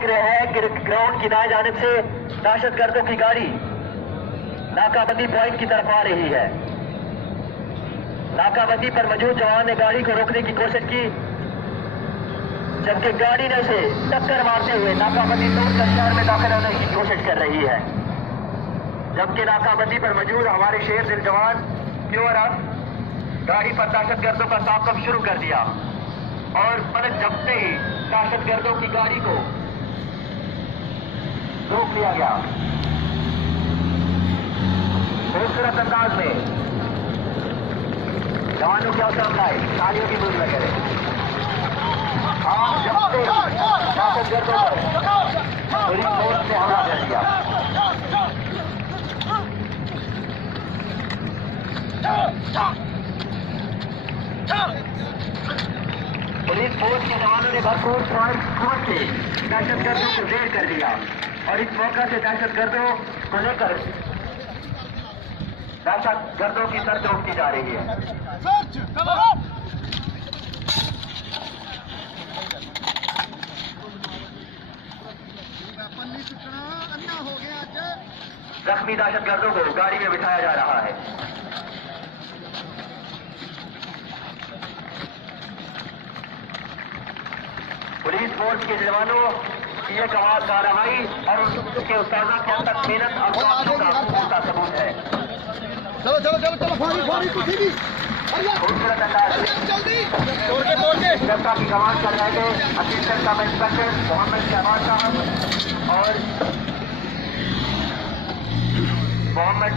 Ground की दाएं जानिब से दहशत गर्दों की गाड़ी नाकाबंदी पॉइंट की तरफ आ रही है। नाकाबंदी पर मौजूद जवान ने गाड़ी को रोकने की कोशिश की, जबकि गाड़ी ने उसे टक्कर मारते हुए नाकाबंदी तोड़कर शहर में दाखिल होने की कोशिश कर रही है। जबकि नाकाबंदी पर मौजूद हमारे शेर दिल जवान क्यों गाड़ी पर दहशतगर्दों का ताक़ब शुरू कर दिया और पलक झपकते ही दहशतगर्दों की गाड़ी को रोक लिया गया। खूबसूरत अंदाज में जवानों की हौसला अफजाई, तालियों की बूंद लगे। आप जब दहशतगर्दों पर पूरी फोर्स से हमला कर दिया। पुलिस फोर्स के जवानों ने भरपूर फोर्स से दहशतगर्दों को ढेर कर दिया और इस मौका से दहशतगर्दों को लेकर दहशतगर्दों की सर्च रोकी जा रही है। जख्मी दहशतगर्दों को गाड़ी में बिठाया जा रहा है। पुलिस फोर्स के जवानों की ये कमाल कार्रवाई और उनके उस्तादा के अंदर मेहनत और काबिलियत का सबूत है। चलो चलो चलो चलो फौरी कुछ भी खूबसूरत अंदाज गिरफ्तार की कमान कर रहे थे assistant sub inspector Mohammad Shahbaz साहब और मोहम्मद